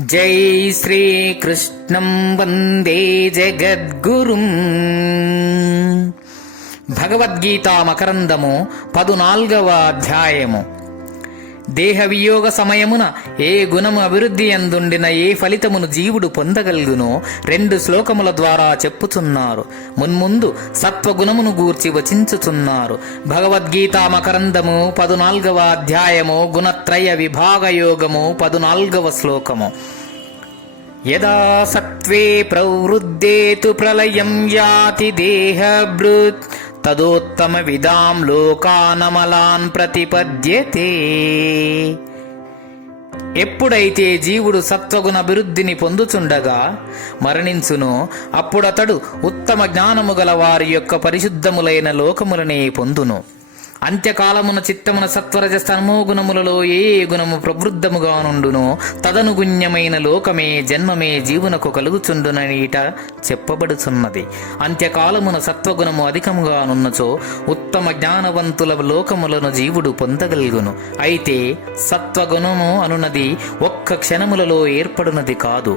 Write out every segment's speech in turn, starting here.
జై శ్రీకృష్ణం వందే జగద్గురుం. భగవద్గీత మకరందము 14వ అధ్యాయము. దేహ వియోగ సమయమున ఏ గుణము అభివృద్ధి అందుండిన ఏ ఫలితమును జీవుడు పొందగలుగునో 2 శ్లోకముల ద్వారా చెప్పుచున్నారు. మున్ముందు సత్వగుణమును గూర్చి వచించుచున్నారు. భగవద్గీత మకరందము 14వ అధ్యాయము గుణత్రయ విభాగయోగము 14వ శ్లోకము. యదా సత్వే ప్రవృద్ధేతు ప్రళయం యాతి దేహభృత్ తదోత్తమ విదాం లోకానమలాన్ ప్రతిపద్యతే. ఎప్పుడైతే జీవుడు సత్వగుణ అభివృద్ధిని పొందుచుండగా మరణించునో అప్పుడతడు ఉత్తమ జ్ఞానము గల వారి యొక్క పరిశుద్ధములైన లోకములనే పొందును. అంత్యకాలమున చిత్తమున సత్వరజ స్తమోగుణములలో ఏ గుణము ప్రవృద్ధముగా నుండునో తదనుగుణ్యమైన లోకమే జన్మమే జీవునకు కలుగుచుండుననీట చెప్పబడుచున్నది. అంత్యకాలమున సత్వగుణము అధికముగా నున్నచో ఉత్తమ జ్ఞానవంతుల లోకములను జీవుడు పొందగలుగును. అయితే సత్వగుణము అనున్నది ఒక్క క్షణములలో ఏర్పడునది కాదు.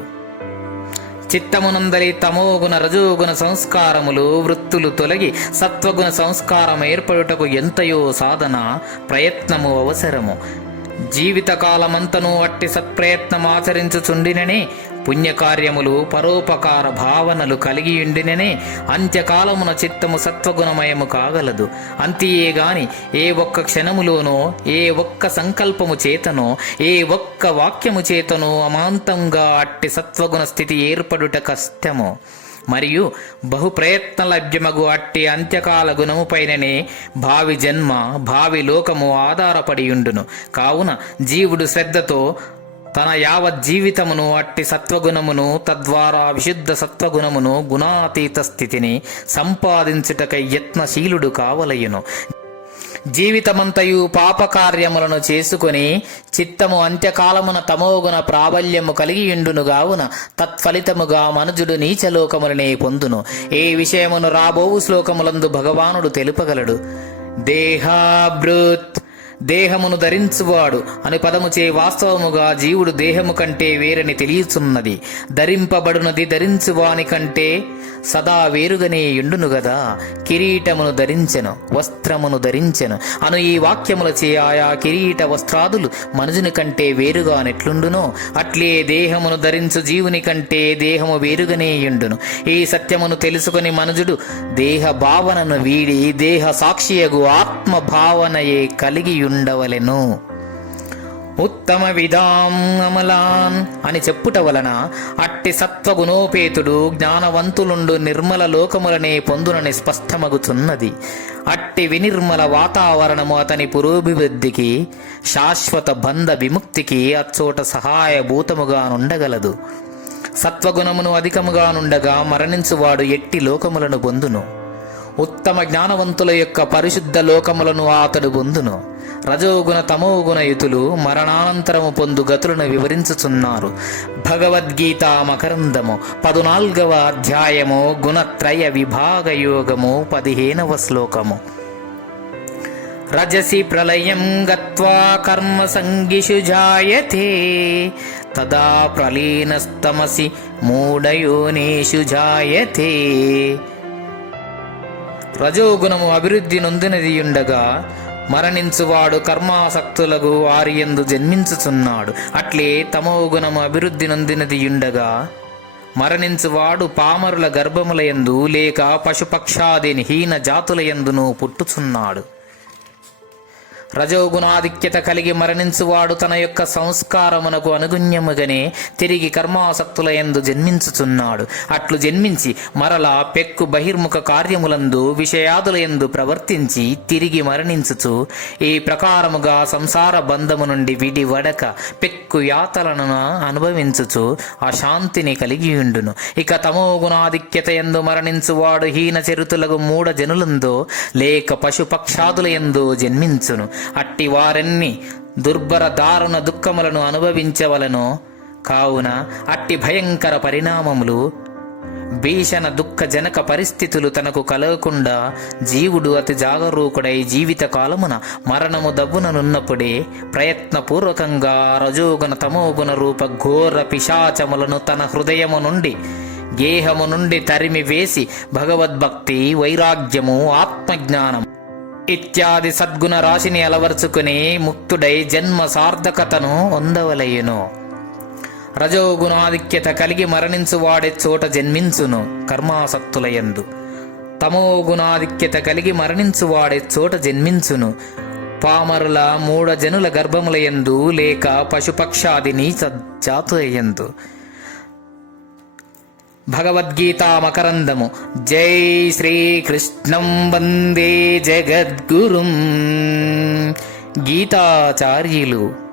చిత్తమునందరి తమోగుణ రజోగుణ సంస్కారములు వృత్తులు తొలగి సత్వగుణ సంస్కారం ఏర్పడుటకు ఎంతయో సాధన ప్రయత్నము అవసరము. జీవితకాలమంతను అట్టి సత్ప్రయత్నం ఆచరించుచుండిననే పుణ్యకార్యములు పరోపకార భావనలు కలిగియుండిననే అంత్యకాలమున చిత్తము సత్వగుణమయము కాగలదు. అంతియేగాని ఏ ఒక్క క్షణములోనో ఏ ఒక్క సంకల్పము చేతనో ఏ ఒక్క వాక్యము చేతనో అమాంతంగా అట్టి సత్వగుణ స్థితి ఏర్పడుట కష్టము. మరియు బహు ప్రయత్న లభ్యమగు అట్టి అంత్యకాల గుణముపైననే భావి జన్మ భావి లోకము ఆధారపడియుండును. కావున జీవుడు శ్రద్ధతో తన యావత్ జీవితమును అట్టి సత్వగుణమును తద్వారా విశుద్ధ సత్వగుణమును గుణాతీత స్థితిని సంపాదించుటకై యత్నశీలుడు కావలయును. జీవితమంతయు పాపకార్యములను చేసుకుని చిత్తము అంత్యకాలమున తమోగుణ ప్రాబల్యము కలిగియుండును గావున తత్ఫలితముగా మనుజుడు నీచలోకములనే పొందును. ఏ విషయమును రాబోవు శ్లోకములందు భగవానుడు తెలుపగలడు. దేహాభృత్ దేహమును ధరించువాడు అని పదముచే వాస్తవముగా జీవుడు దేహము కంటే వేరని తెలియచున్నది. ధరింపబడునది ధరించువాని కంటే సదా వేరుగనే యుండును గదా. కిరీటమును ధరించెను వస్త్రమును ధరించెను అను ఈ వాక్యములచే ఆయా కిరీట వస్త్రాదులు మనుజుని కంటే వేరుగా నెట్లుండునో అట్లే దేహమును ధరించు జీవుని కంటే దేహము వేరుగనే యుండును. ఈ సత్యమును తెలుసుకొని మనుజుడు దేహ భావనను వీడి దేహ సాక్షియగు ఆత్మ భావనయే కలిగి ఉండవలెను. ఉత్తమ విదాం అమలాన్ అని చెప్పుట వలన అట్టి సత్వగుణోపేతుడు జ్ఞానవంతులుండు నిర్మల లోకములనే పొందునని స్పష్టమగుచున్నది. అట్టి వినిర్మల వాతావరణము అతని పురోభివృద్ధికి శాశ్వత బంధ విముక్తికి అచ్చోట సహాయభూతముగా నుండగలదు. సత్వగుణమును అధికముగా నుండగా మరణించువాడు ఎట్టి లోకములను పొందును. ఉత్తమ జ్ఞానవంతుల యొక్క పరిశుద్ధ లోకములను అతడు పొందును. రజోగుణ తమోగుణ యుతులు మరణానంతరము పొందు గతులను వివరించుచున్నారు. భగవద్గీత మకరందము 14వ అధ్యాయము గుణత్రయ విభాగయోగము 15వ శ్లోకము. రజసి ప్రళయం గత్వా కర్మ సంగిషు జాయతే తదా ప్రలీనస్తమసి మూఢయోనేషు జాయతే. రజోగుణము అభివృద్ధి నొందినదియుండగా మరణించువాడు కర్మాసక్తులకు వారియందు జన్మించుచున్నాడు. అట్లే తమోగుణము అభివృద్ధి నొందినదియుండగా మరణించువాడు పామరుల గర్భములయందు లేక పశుపక్షాది హీన జాతులయందును పుట్టుచున్నాడు. రజోగుణాధిక్యత కలిగి మరణించువాడు తన యొక్క సంస్కారమునకు అనుగుణ్యముగానే తిరిగి కర్మాసక్తులయందు జన్మించుచున్నాడు. అట్లు జన్మించి మరలా పెక్కు బహిర్ముఖ కార్యములందు విషయాదులయందు ప్రవర్తించి తిరిగి మరణించుచు ఈ ప్రకారముగా సంసార బంధము నుండి విడివడక పెక్కు యాతలను అనుభవించుచు అశాంతిని కలిగియుండును. ఇక తమోగుణాధిక్యత యందు మరణించువాడు హీన చరితులకు మూఢ జనులందో లేక పశుపక్షాదులయందు జన్మించును. అట్టి వారెన్ని దుర్భర దారుణ దుఃఖములను అనుభవించవలనో. కావున అట్టి భయంకర పరిణామములు భీషణ దుఃఖజనక పరిస్థితులు తనకు కలగకుండా జీవుడు అతి జాగరూకుడై జీవిత కాలమున మరణము దవ్వుననున్నప్పుడే ప్రయత్నపూర్వకంగా రజోగుణ తమోగుణ రూప ఘోర పిశాచములను తన హృదయము నుండి గేహము నుండి తరిమి వేసి భగవద్భక్తి, వైరాగ్యము, ఆత్మజ్ఞానం ఇత్యాది సద్గుణ రాశిని అలవర్చుకుని ముక్తుడై జన్మ సార్థకతను పొందవలయును. రజోగుణాధిక్యత కలిగి మరణించువాడే చోట జన్మించును కర్మాసక్తులయందు. తమో గుణాధిక్యత కలిగి మరణించువాడే చోట జన్మించును పామరుల మూఢజనుల గర్భములయందు లేక పశుపక్షాది నీచ జాతులయందు. భగవద్గీతా మకరందము. జై శ్రీకృష్ణం వందే జగద్గురుం. గీతాచార్యులు